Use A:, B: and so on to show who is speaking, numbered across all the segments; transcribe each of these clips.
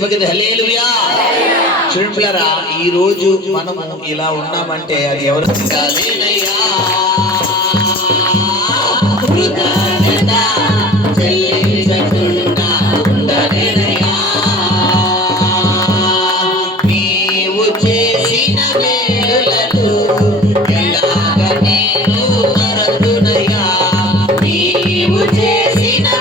A: చెప్పగలదు hallelujah చూడండిరా ఈ రోజు మనం ఇలా ఉన్నామంటే అది ఎవరు చేసిన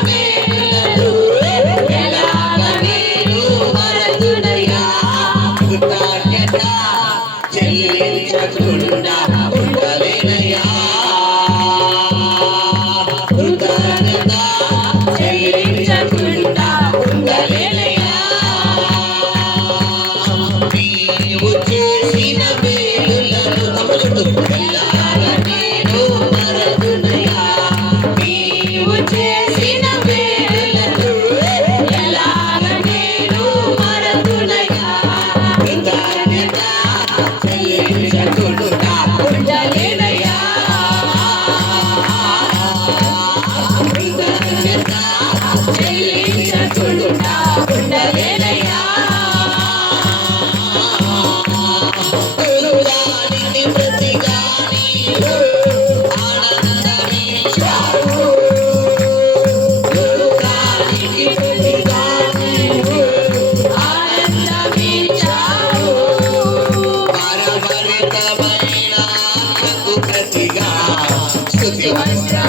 A: Alicia.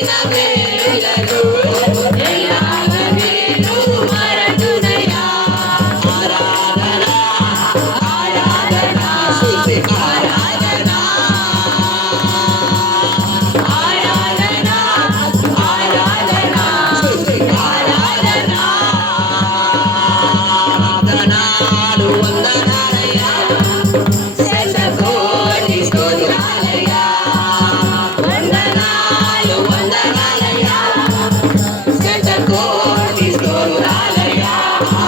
A: దినమేలను Thank you.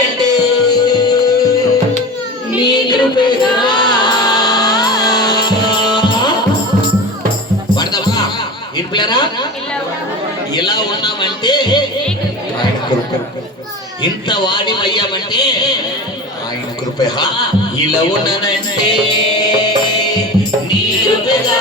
A: కృప ఇంత వాడిమయ్యామంటే ఆయన కృప. ఇలా ఉన్ననంటే నీ కృపగా.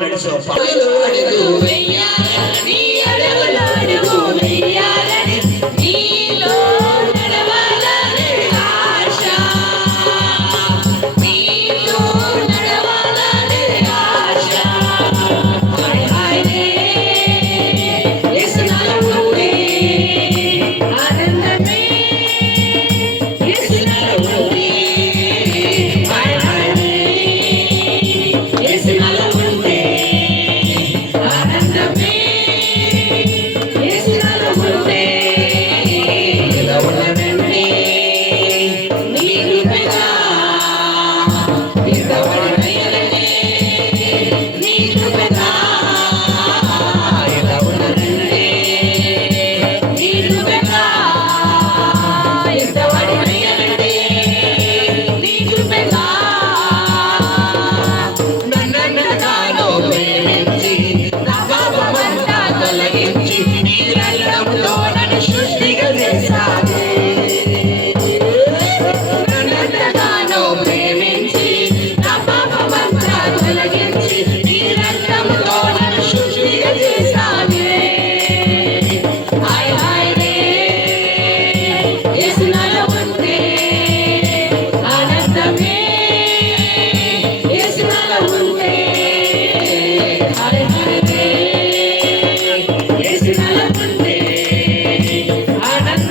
A: నడిచావు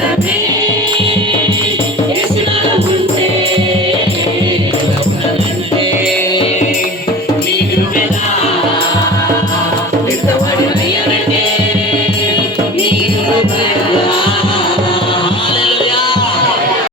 A: the beat.